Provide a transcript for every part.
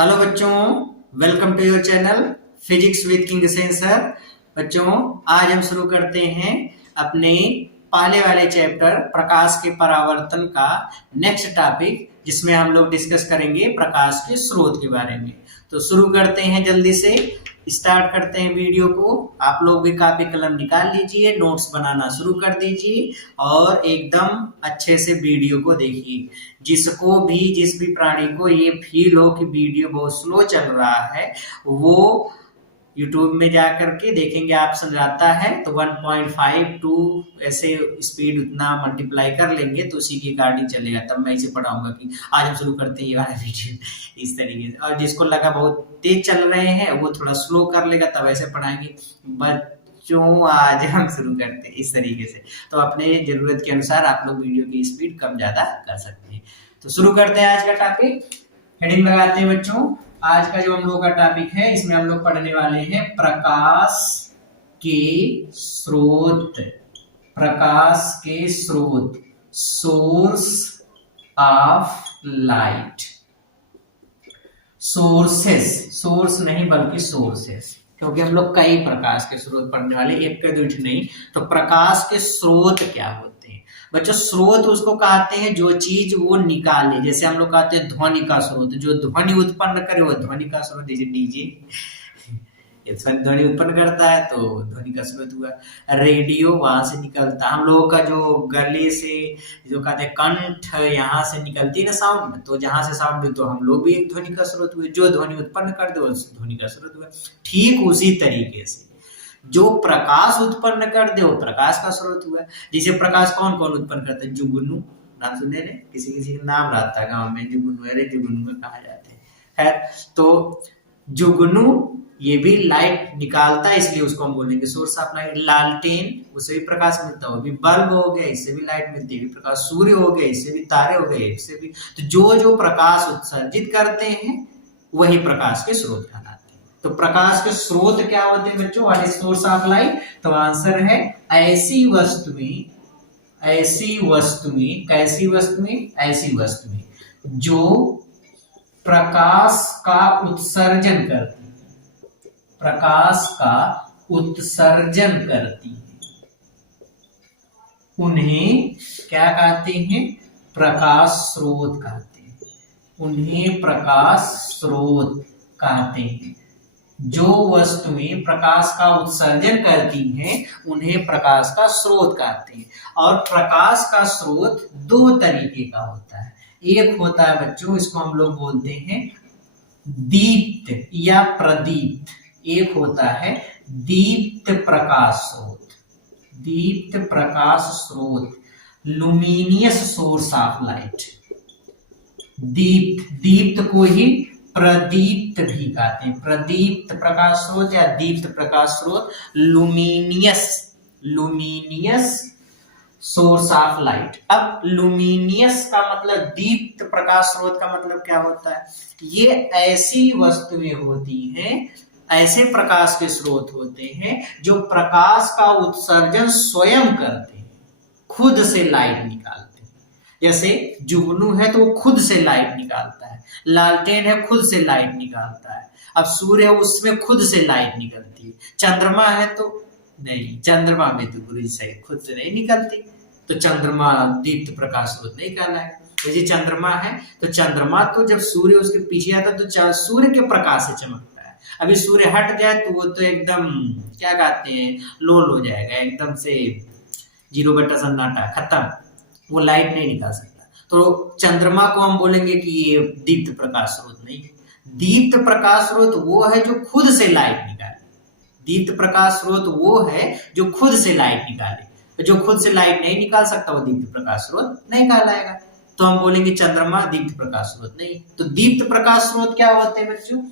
Hello बच्चों, welcome to your channel physics with king sensor. बच्चों, आज हम शुरू करते हैं अपने पहले वाले चैप्टर प्रकाश के परावर्तन का नेक्स्ट टॉपिक, जिसमें हम लोग डिस्कस करेंगे प्रकाश के स्रोत के बारे में। तो शुरू करते हैं, जल्दी से स्टार्ट करते हैं वीडियो को। आप लोग भी कापी कलम निकाल लीजिए, नोट्स बनाना शुरू कर दीजिए और एकदम अच्छे से वीडियो को देखिए। जिस भी प्राणी को ये फील हो कि वीडियो बहुत स्लो चल रहा है, वो यूट्यूब में जा करके देखेंगे, ऑप्शन आता है तो 1.5 टू ऐसे स्पीड उतना मल्टीप्लाई कर लेंगे तो उसी की अकॉर्डिंग चलेगा। तब मैं इसे पढ़ाऊंगा कि आज हम शुरू करते हैं ये वाला वीडियो इस तरीके से। और जिसको लगा बहुत तेज चल रहे हैं वो थोड़ा स्लो कर लेगा, तब ऐसे पढ़ाएंगे। बच्चों, आज हम शुरू करते हैं इस तरीके से। तो अपने जरूरत के अनुसार आप लोग वीडियो की स्पीड कम ज्यादा कर सकते हैं। तो शुरू करते हैं आज का टॉपिक। हेडिंग लगाते हैं बच्चों। आज का जो हम लोग का टॉपिक है, इसमें हम लोग पढ़ने वाले हैं प्रकाश के स्रोत। प्रकाश के स्रोत, source of light. Sources, source नहीं बल्कि सोर्सेस, क्योंकि हम लोग कई प्रकाश के स्रोत पढ़ने वाले, एक के दो नहीं। तो प्रकाश के स्रोत क्या होते हैं बच्चों? स्रोत उसको कहते हैं जो चीज वो निकाले। जैसे हम लोग कहते हैं ध्वनि का स्रोत, जो ध्वनि उत्पन्न करे वो ध्वनि का स्रोत। जैसे डीजे ध्वनि उत्पन्न करता है तो ध्वनि का स्रोत हुआ। रेडियो वहां से निकलता है। हम लोगों का जो गले से जो कहते हैं कंठ, यहाँ से निकलती है ना साउंड, तो जहां से साउंड, तो हम लोग भी एक ध्वनि का स्रोत हुए। जो ध्वनि उत्पन्न कर दे उस ध्वनि का स्रोत हुआ। ठीक उसी तरीके से जो प्रकाश उत्पन्न कर दे वो प्रकाश का स्रोत हुआ। जैसे प्रकाश कौन कौन उत्पन्न करता है? जुगनू, नाम सुने ने? किसी किसी का नाम रहता है गांव में, जुगनू। अरे जुगनू का कहा जाते हैं। खैर, तो जुगनू ये भी लाइट निकालता है, इसलिए उसको हम बोलेंगे सोर्स ऑफ लाइट। लालटेन, उससे भी प्रकाश मिलता है, वो भी बल्ब हो गया, इससे भी लाइट मिलती है, प्रकाश। सूर्य हो गया, इससे भी तारे हो गए, इससे भी। तो जो जो प्रकाश उत्सर्जित करते हैं वही प्रकाश के स्रोत कहलाते हैं। तो प्रकाश के स्रोत क्या होते हैं बच्चों? What is source of light? तो आंसर है ऐसी वस्तुएं, ऐसी वस्तुएं, कैसी वस्तुएं? ऐसी वस्तुएं जो प्रकाश का उत्सर्जन करती, प्रकाश का उत्सर्जन करती है, उन्हें क्या कहते हैं? प्रकाश स्रोत कहते हैं। उन्हें प्रकाश स्रोत कहते हैं। जो वस्तुएं प्रकाश का उत्सर्जन करती हैं उन्हें प्रकाश का स्रोत कहते हैं। और प्रकाश का स्रोत दो तरीके का होता है। एक होता है बच्चों, इसको हम लोग बोलते हैं दीप्त या प्रदीप्त। एक होता है दीप्त प्रकाश स्रोत, दीप्त प्रकाश स्रोत, लुमिनियस सोर्स ऑफ लाइट। दीप्त, दीप्त को ही प्रदीप्त भी कहते हैं। प्रदीप्त प्रकाश स्रोत या दीप्त प्रकाश स्रोत, luminous, luminous source of light. अब लुमिनियस का मतलब, दीप्त प्रकाश स्रोत का मतलब क्या होता है? ये ऐसी वस्तुएं होती हैं, ऐसे प्रकाश के स्रोत होते हैं जो प्रकाश का उत्सर्जन स्वयं करते हैं, खुद से लाइट निकालते हैं। जैसे जुगनू है तो वो खुद से लाइट निकालता है, लालटेन है खुद से लाइट निकालता है, अब सूर्य है उसमें खुद से लाइट निकलती है, चंद्रमा है तो नहीं, चंद्रमा में तो गुरु से खुद से नहीं निकलती, तो चंद्रमा दीप्त प्रकाश स्रोत नहीं कहलाएगा। जैसे चंद्रमा है तो चंद्रमा तो जब सूर्य उसके पीछे आता तो सूर्य के प्रकाश से चमकता है। अभी सूर्य हट जाए तो वो तो एकदम क्या कहते हैं, लोल हो जाएगा, एकदम से 0 सन्नाटा, खत्म, वो लाइट नहीं निकाल सकता। तो चंद्रमा को हम बोलेंगे कि ये दीप्त प्रकाश स्रोत नहीं है। दीप्त प्रकाश स्रोत वो है जो खुद से लाइट निकाले। दीप्त प्रकाश स्रोत वो है जो खुद से लाइट निकाले। तो जो खुद से लाइट नहीं निकाल सकता वो दीप्त प्रकाश स्रोत नहीं कहलाएगा। तो हम बोलेंगे चंद्रमा दीप्त प्रकाश स्रोत नहीं। तो दीप्त प्रकाश स्रोत क्या होते हैं बच्चों?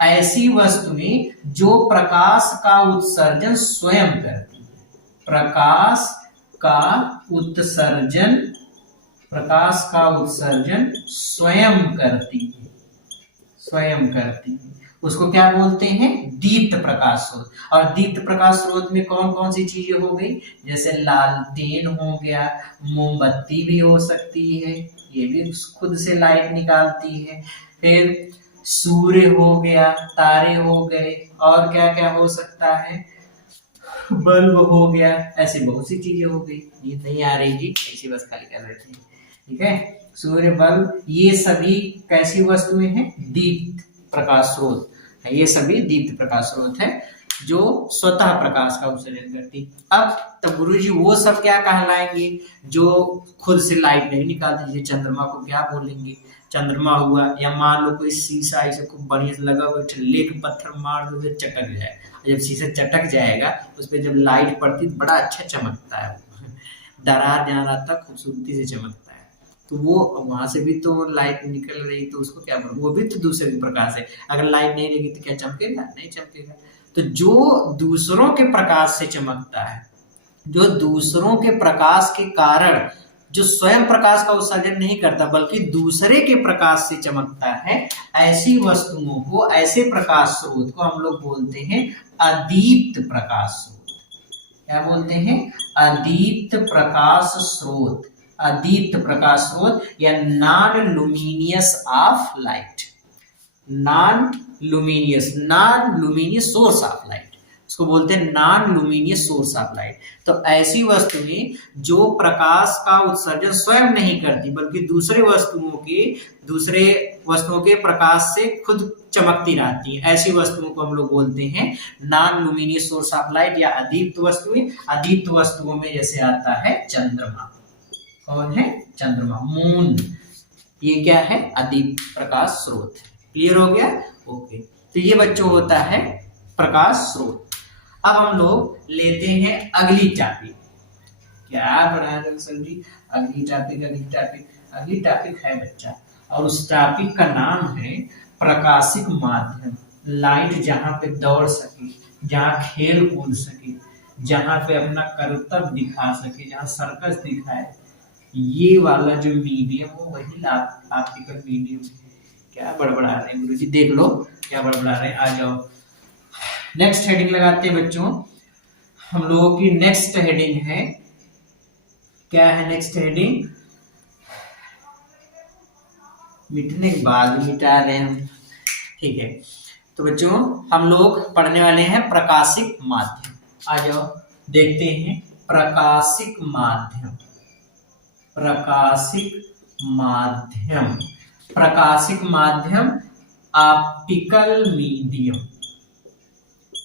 ऐसी वस्तुएं जो प्रकाश का उत्सर्जन स्वयं करती है। प्रकाश का उत्सर्जन, प्रकाश का उत्सर्जन स्वयं करती है, स्वयं करती है, उसको क्या बोलते हैं? दीप्त प्रकाश स्रोत। और दीप्त प्रकाश स्रोत में कौन कौन सी चीजें हो गई? जैसे लालटेन हो गया, मोमबत्ती भी हो सकती है, ये भी खुद से लाइट निकालती है। फिर सूर्य हो गया, तारे हो गए, और क्या क्या हो सकता है, बल्ब हो गया, ऐसी बहुत सी चीजें हो गई। नींद नहीं आ रही जी, ऐसी बस खाली कर रहे थे, ठीक है। सूर्य, बल्ब, ये सभी कैसी वस्तुएं हैं, दीप्त प्रकाश स्रोत है। ये सभी दीप्त प्रकाश स्रोत है जो स्वतः प्रकाश का उत्सर्जन करती। अब तब गुरुजी वो सब क्या कहलाएंगे जो खुद से लाइट नहीं निकालते, जैसे चंद्रमा को क्या बोलेंगे, चंद्रमा हुआ, या मान लो कोई शीशा ऐसे खूब बढ़िया से लगा हुआ, लेके पत्थर मार दो तो चटक जाए, जब शीशा चटक जाएगा उस पर जब लाइट पड़ती बड़ा अच्छा चमकता है, दरार जहाँ आता खूबसूरती से चमकता है। तो वो वहां से भी तो लाइट निकल रही, तो उसको क्या बोलूं, वो भी तो दूसरे प्रकाश है। अगर लाइट नहीं रहेगी तो क्या चमकेगा, नहीं चमकेगा। तो जो दूसरों के प्रकाश से चमकता है, जो दूसरों के प्रकाश के कारण, जो स्वयं प्रकाश का उत्सर्जन नहीं करता बल्कि दूसरे के प्रकाश से चमकता है, ऐसी वस्तुओं को, ऐसे प्रकाश स्रोत को हम लोग बोलते हैं अदीप्त प्रकाश स्रोत। क्या बोलते हैं, अदीप्त प्रकाश स्रोत। अदीप्त प्रकाश स्रोत या non luminous of light, non luminous source of light, इसको बोलते हैं non luminous source of light. तो ऐसी वस्तुएं जो प्रकाश का उत्सर्जन स्वयं नहीं करती बल्कि दूसरे वस्तुओं के प्रकाश से खुद चमकती रहती है, ऐसी वस्तुओं को हम लोग बोलते हैं non luminous source of light या अदीप्त वस्तुएं। अदीप्त वस्तुओं में जैसे आता है चंद्रमा, कौन है, चंद्रमा, मून, ये क्या है, अदीप्त प्रकाश स्रोत। क्लियर हो गया, ओके। तो ये बच्चों होता है प्रकाश स्रोत। अब हम लोग लेते हैं अगली टॉपिक। क्या पढ़ा रहे सर जी, अगली टॉपिक है बच्चा, और उस टॉपिक का नाम है प्रकाशिक माध्यम। लाइट जहां पे दौड़ सके, जहां खेल कूद सके, जहां पे अपना करतब दिखा सके, जहां सर्कस दिखाए, ये वाला जो मीडियम हो वही ऑप्टिकल मीडियम है। क्या बड़बड़ा रहे हैं गुरुजी, देख लो क्या बड़बड़ा रहे हैं, आ जाओ। नेक्स्ट हेडिंग लगाते हैं बच्चों। हम लोगों की नेक्स्ट हेडिंग है, क्या है नेक्स्ट हेडिंग, मिटने के बाद मिटा रहे हैं हम, ठीक है। तो बच्चों हम लोग पढ़ने वाले हैं प्रकाशिक माध्यम। आ जाओ देखते हैं प्रकाशिक माध्यम। प्रकाशिक माध्यम, प्रकाशिक माध्यम, ऑप्टिकल मीडियम,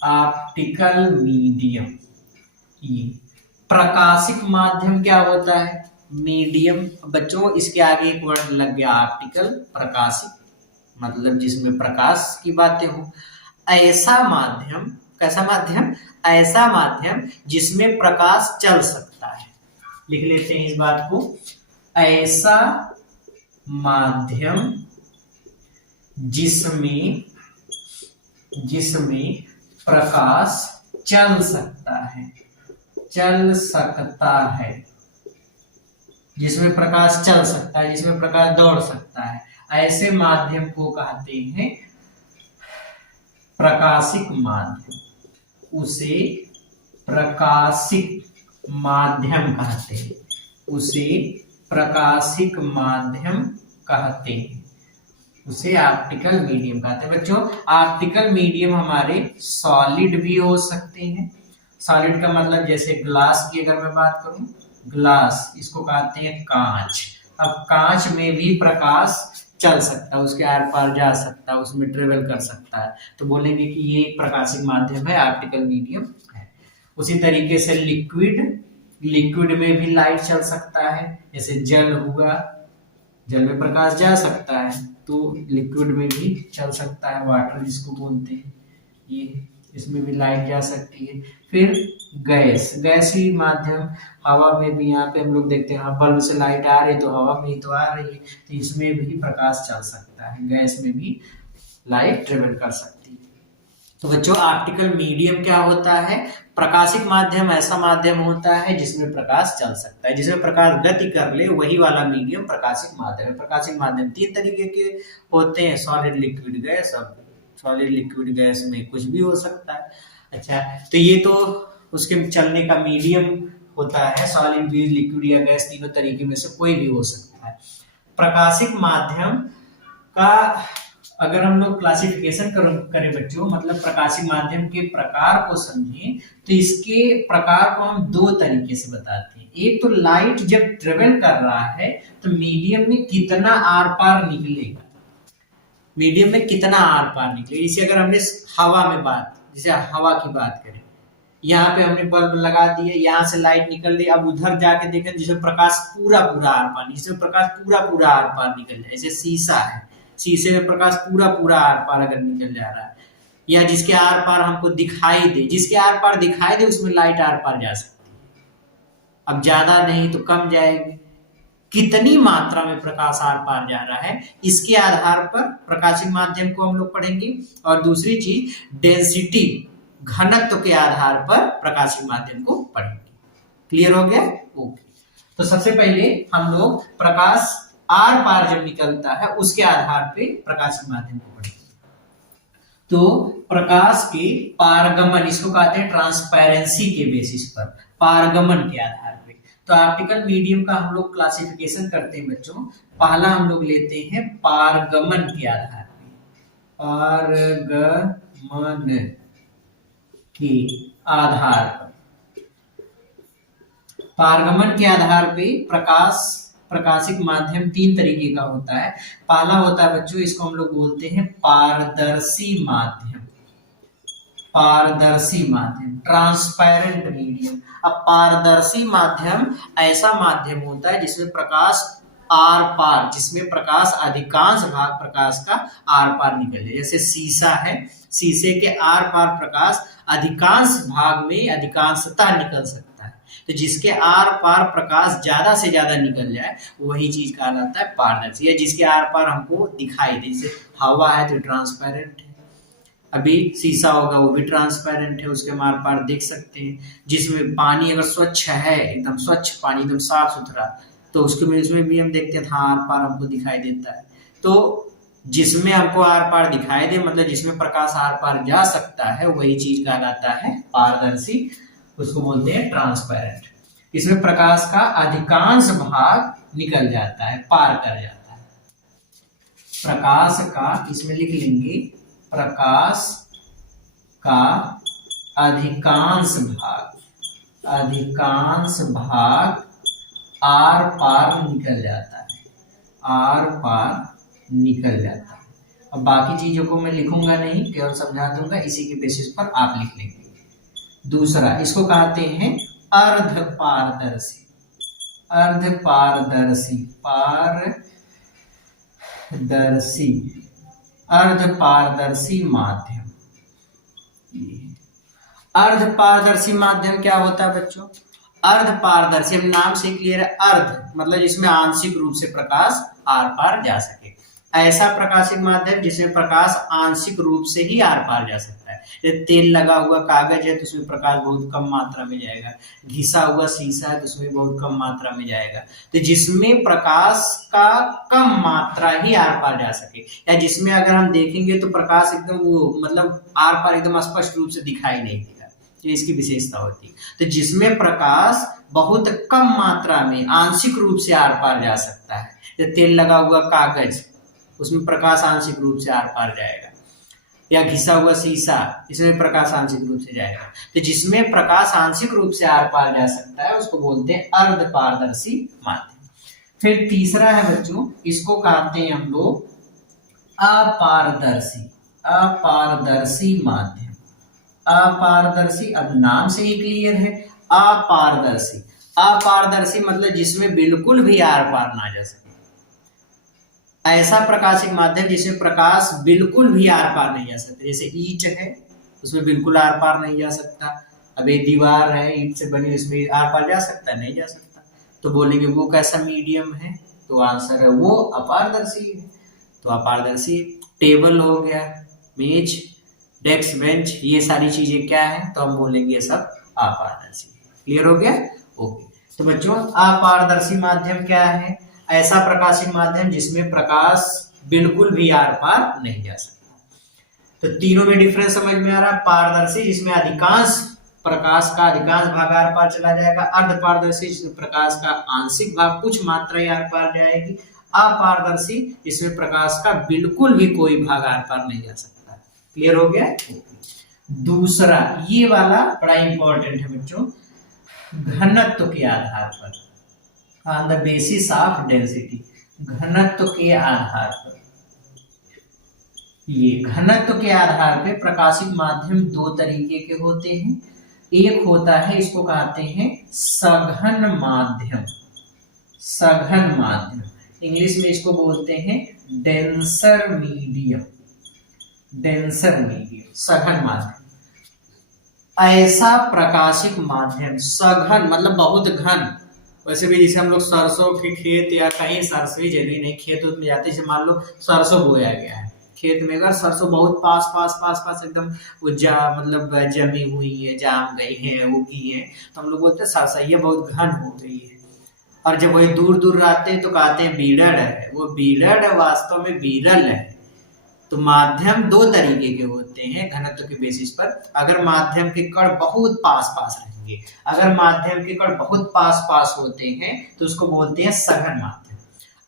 ऑप्टिकल मीडियम। ये प्रकाशिक माध्यम क्या होता है, मीडियम। बच्चों इसके आगे एक वर्ड लग गया ऑप्टिकल, प्रकाशिक, मतलब जिसमें प्रकाश की बातें हो। ऐसा माध्यम, कैसा माध्यम, ऐसा माध्यम जिसमें प्रकाश चल सकता है। लिख लेते हैं इस बात को, ऐसा माध्यम जिसमें प्रकाश चल सकता है, चल सकता है, जिसमें प्रकाश चल सकता है, जिसमें प्रकाश दौड़ सकता है, ऐसे माध्यम को कहते हैं प्रकाशिक माध्यम। उसे प्रकाशिक माध्यम कहते हैं, उसे प्रकाशिक माध्यम कहते हैं, उसे ऑप्टिकल मीडियम कहते हैं। बच्चों ऑप्टिकल मीडियम हमारे सॉलिड भी हो सकते हैं। सॉलिड का मतलब जैसे ग्लास की अगर मैं बात करूं, ग्लास, इसको कहते हैं कांच। अब कांच में भी प्रकाश चल सकता है, उसके आर पार जा सकता है, उसमें ट्रेवल कर सकता है, तो बोलेंगे कि ये प्रकाशिक माध्यम है, ऑप्टिकल मीडियम है। उसी तरीके से लिक्विड में भी लाइट चल सकता है, जैसे जल हुआ, जल में प्रकाश जा सकता है तो लिक्विड में भी चल सकता है, वाटर जिसको बोलते हैं, ये इसमें भी लाइट जा सकती है। फिर गैसी माध्यम, हवा में भी, यहाँ पे हम लोग देखते हैं बल्ब से लाइट आ रही तो हवा में ही तो आ रही है, तो इसमें भी प्रकाश चल सकता है, गैस में भी लाइट ट्रेवल कर सकती है। तो बच्चों ऑप्टिकल मीडियम क्या होता है, प्रकाशिक माध्यम ऐसा माध्यम होता है जिसमें प्रकाश चल सकता है, जिसमें प्रकाश गति कर ले, वही वाला मीडियम प्रकाशिक माध्यम है। प्रकाशिक माध्यम 3 तरीके के होते हैं, सॉलिड, लिक्विड, गैस। अब सॉलिड, लिक्विड, गैस में कुछ भी हो सकता है। अच्छा, तो ये तो उसके चलने का मीडियम होता है, सॉलिड भी, लिक्विड या गैस, तीनों तरीके में से कोई भी हो सकता है। प्रकाशिक माध्यम का अगर हम लोग क्लासिफिकेशन करें बच्चों, मतलब प्रकाशिक माध्यम के प्रकार को समझें, तो इसके प्रकार को हम दो तरीके से बताते हैं। एक तो लाइट जब ट्रेवल कर रहा है तो मीडियम में कितना आर पार निकलेगा, मीडियम में कितना आर पार निकलेगा। जैसे अगर हमने हवा में जैसे हवा की बात करें, यहाँ पे हमने बल्ब लगा दिया, यहाँ से लाइट निकल रही, अब उधर जाके देखें जिसमें प्रकाश पूरा पूरा आर पार, जिसमें प्रकाश पूरा पूरा आर पार निकल जाए। जैसे शीशा है, शीशे में प्रकाश पूरा पूरा आर पार अगर निकल जा रहा है, या जिसके आर पार हमको दिखाई दे, जिसके आर पार दिखाई दे उसमें लाइट आर पार जा सकती है। अब ज्यादा नहीं तो कम जाएगी। कितनी मात्रा में प्रकाश आर पार जा रहा है, इसके आधार पर प्रकाशिक माध्यम को हम लोग पढ़ेंगे। और दूसरी चीज डेंसिटी, घनत्व के आधार पर प्रकाशिक माध्यम को पढ़ेंगे। क्लियर हो गया? ओके। तो सबसे पहले हम लोग प्रकाश आर पार जब निकलता है उसके आधार पे प्रकाशिक माध्यम को पढ़ेंगे। तो प्रकाश के पारगमन, इसको कहते हैं ट्रांसपेरेंसी के बेसिस पर, पारगमन के आधार पे। तो ऑप्टिकल मीडियम का हम लोग क्लासिफिकेशन करते हैं बच्चों। पहला हम लोग लेते हैं पारगमन के आधार पे, पारगमन के आधार पर। पारगमन के आधार पे प्रकाशिक माध्यम तीन तरीके का होता है। पहला होता है बच्चों, इसको हम लोग बोलते हैं पारदर्शी माध्यम, पारदर्शी माध्यम, ट्रांसपेरेंट मीडियम। अब पारदर्शी माध्यम ऐसा माध्यम होता है जिसमें प्रकाश आर पार, जिसमें प्रकाश अधिकांश भाग प्रकाश का आर पार निकल जाए। जैसे शीशा है, शीशे के आर पार प्रकाश अधिकांश भाग में अधिकांशतः निकल सकता है। तो जिसके आर पार प्रकाश ज्यादा से ज्यादा निकल जाए वही चीज कहलाता है पारदर्शी, या जिसके आर पार हमको दिखाई दे। जैसे हवा है तो ट्रांसपेरेंट है, अभी शीशा होगा वो भी ट्रांसपेरेंट है, उसके आर पार देख सकते हैं। जिसमें पानी अगर स्वच्छ है, एकदम स्वच्छ पानी, एकदम साफ सुथरा, तो उसमें भी हम देखते हैं हाँ आर पार हमको दिखाई देता है। तो जिसमें हमको आर पार दिखाई दे, मतलब जिसमें प्रकाश आर पार जा सकता है, वही चीज कहलाता है पारदर्शी, उसको बोलते हैं ट्रांसपेरेंट। इसमें प्रकाश का अधिकांश भाग निकल जाता है, पार कर जाता है। प्रकाश का, इसमें लिख लेंगे, प्रकाश का अधिकांश भाग आर पार निकल जाता है, आर पार निकल जाता है। अब बाकी चीजों को मैं लिखूंगा नहीं, केवल समझा दूंगा, इसी के बेसिस पर आप लिख लेंगे। दूसरा, इसको कहते हैं अर्ध पारदर्शी, अर्ध पारदर्शी, पारदर्शी, अर्ध पारदर्शी माध्यम। अर्ध पारदर्शी माध्यम क्या होता है बच्चों? अर्ध पारदर्शी, नाम से क्लियर है, अर्ध मतलब जिसमें आंशिक रूप से प्रकाश आर पार जा सके। ऐसा प्रकाशिक माध्यम जिसमें प्रकाश आंशिक रूप से ही आर पार जा सकता है। जैसे तेल लगा हुआ कागज है तो उसमें प्रकाश बहुत कम मात्रा में जाएगा, घिसा हुआ शीशा है तो उसमें बहुत कम मात्रा में जाएगा। तो जिसमें प्रकाश का कम मात्रा ही आर पार जा सके, या जिसमें अगर हम देखेंगे तो प्रकाश एकदम वो मतलब आर पार एकदम स्पष्ट रूप से दिखाई नहीं देगा, ये इसकी विशेषता होती है। तो जिसमें प्रकाश बहुत कम मात्रा में आंशिक रूप से आर पार जा सकता है, जैसे तेल लगा हुआ कागज, उसमें प्रकाश आंशिक रूप से आर पार जाएगा, या घिसा हुआ शीशा, इसमें प्रकाश आंशिक रूप से जाएगा। तो जिसमें प्रकाश आंशिक रूप से आर पार जा सकता है उसको बोलते हैं अर्ध पारदर्शी माध्यम। फिर तीसरा है बच्चों, इसको कहते हैं हम लोग अपारदर्शी, अपारदर्शी माध्यम। अपारदर्शी, अब नाम से ही क्लियर है, अपारदर्शी। अपारदर्शी मतलब जिसमें बिल्कुल भी आर पार ना जा सके, ऐसा प्रकाशिक माध्यम जिसमें प्रकाश बिल्कुल भी आर पार नहीं जा सकता। जैसे ईंट है, उसमें बिल्कुल आर पार नहीं जा सकता। अब एक दीवार है ईंट से बनी, उसमें आर पार जा सकता है? नहीं जा सकता। तो बोलेंगे वो कैसा मीडियम है? तो आंसर है वो अपारदर्शी है। तो अपारदर्शी टेबल हो गया, मेज, डेस्क, बेंच, ये सारी चीजें क्या है? तो हम बोलेंगे सब अपारदर्शी। क्लियर हो गया? ओके। तो बच्चों अपारदर्शी माध्यम क्या है? ऐसा प्रकाशिक माध्यम जिसमें प्रकाश बिल्कुल भी आर पार नहीं जा सकता। तो तीनों में डिफरेंस समझ में आ रहा है। पारदर्शी जिसमें अधिकांश प्रकाश का अधिकांश भाग आर पार चला जाएगा, अर्ध पारदर्शी जिसमें प्रकाश का आंशिक भाग कुछ मात्रा ही आर पार जाएगी, अपारदर्शी, इसमें प्रकाश का बिल्कुल भी कोई भाग आर पार नहीं जा सकता। क्लियर हो गया? दूसरा ये वाला बड़ा इंपॉर्टेंट है बच्चों, घनत्व के आधार पर, on the basis of density, घनत्व के आधार पर। ये घनत्व के आधार पे प्रकाशिक माध्यम दो तरीके के होते हैं। एक होता है, इसको कहते हैं सघन माध्यम, सघन माध्यम, इंग्लिश में इसको बोलते हैं डेंसर मीडियम, डेंसर मीडियम, सघन माध्यम। ऐसा प्रकाशिक माध्यम, सघन मतलब बहुत घन, वैसे भी जैसे हम लोग सरसों के खेत या कहीं सरसों जल्दी नहीं खेत में जाते, जैसे मान लो सरसों बोया गया है खेत में, अगर सरसों बहुत पास पास पास पास एकदम वो मतलब जमी हुई है, जाम गई है, उगी है, तो हम लोग बोलते हैं सरसैया बहुत घन हो गई है। और जब वही दूर दूर आते हैं तो कहते हैं बीड़ड़ है, वो बीड़ड़ वास्तव में बीरल है। तो माध्यम दो तरीके के होते हैं घनत्व के बेसिस पर। अगर माध्यम के कण बहुत पास पास रहेंगे, अगर माध्यम के कण बहुत पास पास होते हैं तो उसको बोलते हैं सघन माध्यम।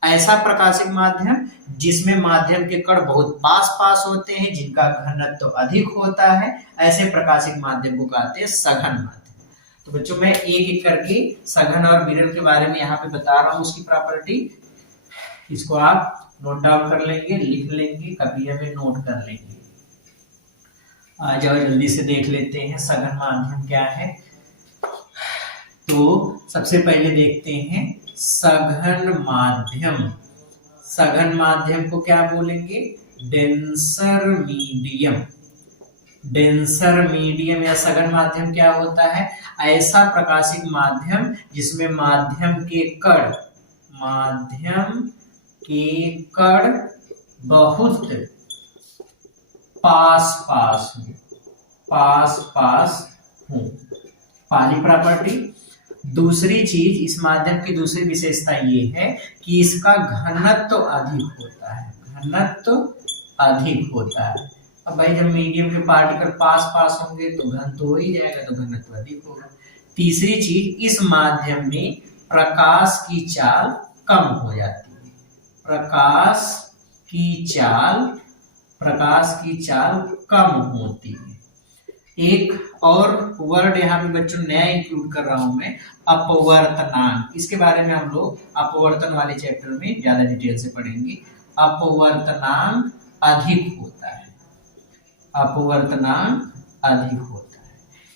ऐसा प्रकाशिक माध्यम जिसमें माध्यम के कण बहुत पास पास होते हैं, जिनका घनत्व अधिक होता है, ऐसे प्रकाशिक माध्यम को कहते हैं सघन माध्यम। तो बच्चों मैं एक एक करके सघन और विरल के बारे में यहाँ पे बता रहा हूँ, उसकी प्रॉपर्टी, इसको आप नोट डाउन कर लेंगे, लिख लेंगे, कॉपियां में नोट कर लेंगे। आ जाओ जल्दी से देख लेते हैं सघन माध्यम क्या है। तो सबसे पहले देखते हैं सघन माध्यम। सघन माध्यम को क्या बोलेंगे? Denser medium. डेंसर मीडियम या सघन माध्यम क्या होता है? ऐसा प्रकाशिक माध्यम जिसमें माध्यम के कण, माध्यम के कण बहुत पास पास हो, पास पास हो, पहली प्रॉपर्टी। दूसरी चीज, इस माध्यम की दूसरी विशेषता ये है कि इसका घनत्व अधिक होता है, घनत्व अधिक होता है। अब भाई जब मीडियम के पार्टिकल पास पास होंगे तो घन तो हो ही जाएगा, तो घनत्व अधिक होगा। तीसरी चीज, इस माध्यम में प्रकाश की चाल कम हो जाती है, प्रकाश की चाल, प्रकाश की चाल कम होती है। एक और वर्ड यहाँ पे बच्चों नया इंक्लूड कर रहा हूं मैं, अपवर्तनांक। इसके बारे में हम लोग अपवर्तन वाले चैप्टर में ज्यादा डिटेल से पढ़ेंगे। अपवर्तनांक अधिक होता है, अपवर्तनांक अधिक होता है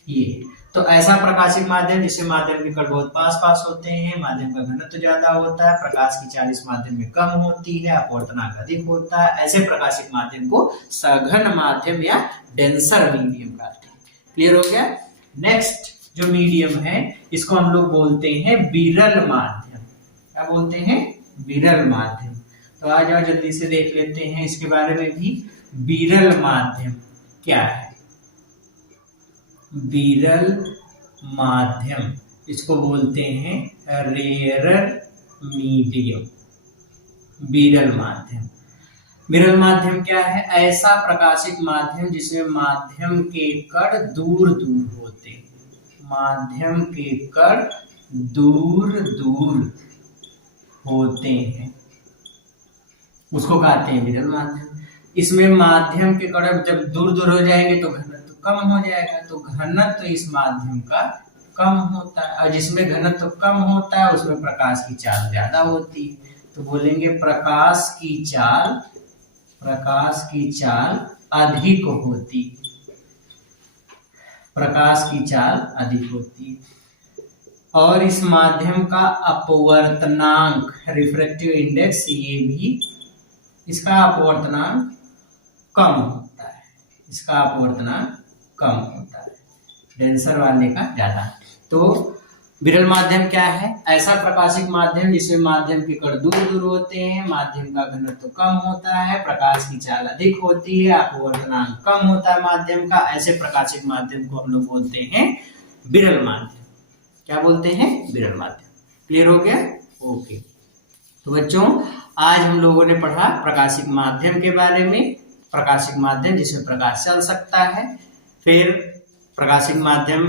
ये। तो ऐसा प्रकाशिक माध्यम जिसमें माध्यम के कण बहुत पास पास होते हैं, माध्यम का घनत्व ज्यादा होता है, प्रकाश की चाल इस माध्यम में कम होती है, अपवर्तनांक अधिक होता है, ऐसे प्रकाशिक माध्यम को सघन माध्यम या डेंसर मीडियम कहते हैं। क्लियर हो गया? नेक्स्ट जो मीडियम है इसको हम लोग बोलते हैं विरल माध्यम। क्या बोलते हैं? विरल माध्यम। तो आ जाओ जल्दी से देख लेते हैं इसके बारे में भी। विरल माध्यम क्या है? विरल माध्यम, इसको बोलते हैं रेयरर मीडियम। विरल माध्यम, विरल माध्यम क्या है? ऐसा प्रकाशिक माध्यम जिसमें माध्यम के कण दूर दूर होते हैं, माध्यम के कण दूर दूर होते हैं, उसको कहते हैं विरल माध्यम। इसमें माध्यम के कण जब दूर दूर हो जाएंगे तो घनत्व कम हो जाएगा, तो घनत्व इस माध्यम का कम होता है, और जिसमें घनत्व कम होता है उसमें प्रकाश की चाल ज्यादा होती है। तो बोलेंगे प्रकाश की चाल, प्रकाश की चाल अधिक होती, प्रकाश की चाल अधिक होती है। और इस माध्यम का अपवर्तनांक, रिफ्रैक्टिव इंडेक्स, ये भी, इसका अपवर्तनांक कम होता है, इसका अपवर्तनांक कम होता है, डेंसर वाले का ज्यादा। तो विरल माध्यम क्या है? ऐसा प्रकाशिक माध्यम जिसमें माध्यम के कण दूर दूर होते हैं, माध्यम का घनत्व कम होता है, प्रकाश की चाल अधिक होती है, अपवर्तनांक कम होता है माध्यम का, ऐसे प्रकाशिक माध्यम को हम लोग बोलते हैं विरल माध्यम। क्या बोलते हैं? विरल माध्यम। क्लियर हो गया? ओके। तो बच्चों आज हम लोगों ने पढ़ा प्रकाशिक माध्यम के बारे में, प्रकाशिक माध्यम जिसमें प्रकाश चल सकता है। फिर प्रकाशिक माध्यम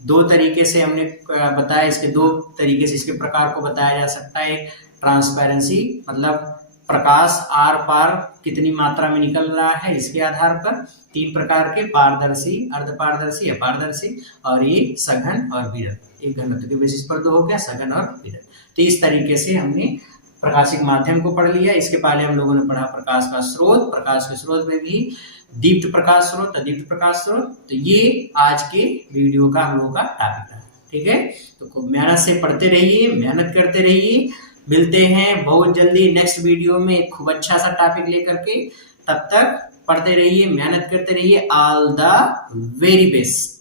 दो तरीके से हमने बताया, इसके दो तरीके से इसके प्रकार को बताया जा सकता है। एक ट्रांसपेरेंसी मतलब प्रकाश आर पार कितनी मात्रा में निकल रहा है इसके आधार पर। 3 प्रकार के, पारदर्शी, अर्धपारदर्शी, अपारदर्शी, और ये सघन और विरल। एक घनत्व के बेसिस पर 2 हो गया, सघन और विरल। तो इस तरीके से हमने प्रकाशिक माध्यम को पढ़ लिया। इसके पहले हम लोगों ने पढ़ा प्रकाश का स्रोत, प्रकाश के स्रोत में भी दीप्त प्रकाश स्रोत, अदीप्त प्रकाश स्रोत। तो ये आज के वीडियो का हम लोगों का टॉपिक है। ठीक है, तो खूब मेहनत से पढ़ते रहिए, मेहनत करते रहिए। मिलते हैं बहुत जल्दी नेक्स्ट वीडियो में एक खूब अच्छा सा टॉपिक लेकर के। तब तक पढ़ते रहिए, मेहनत करते रहिए। All the very best.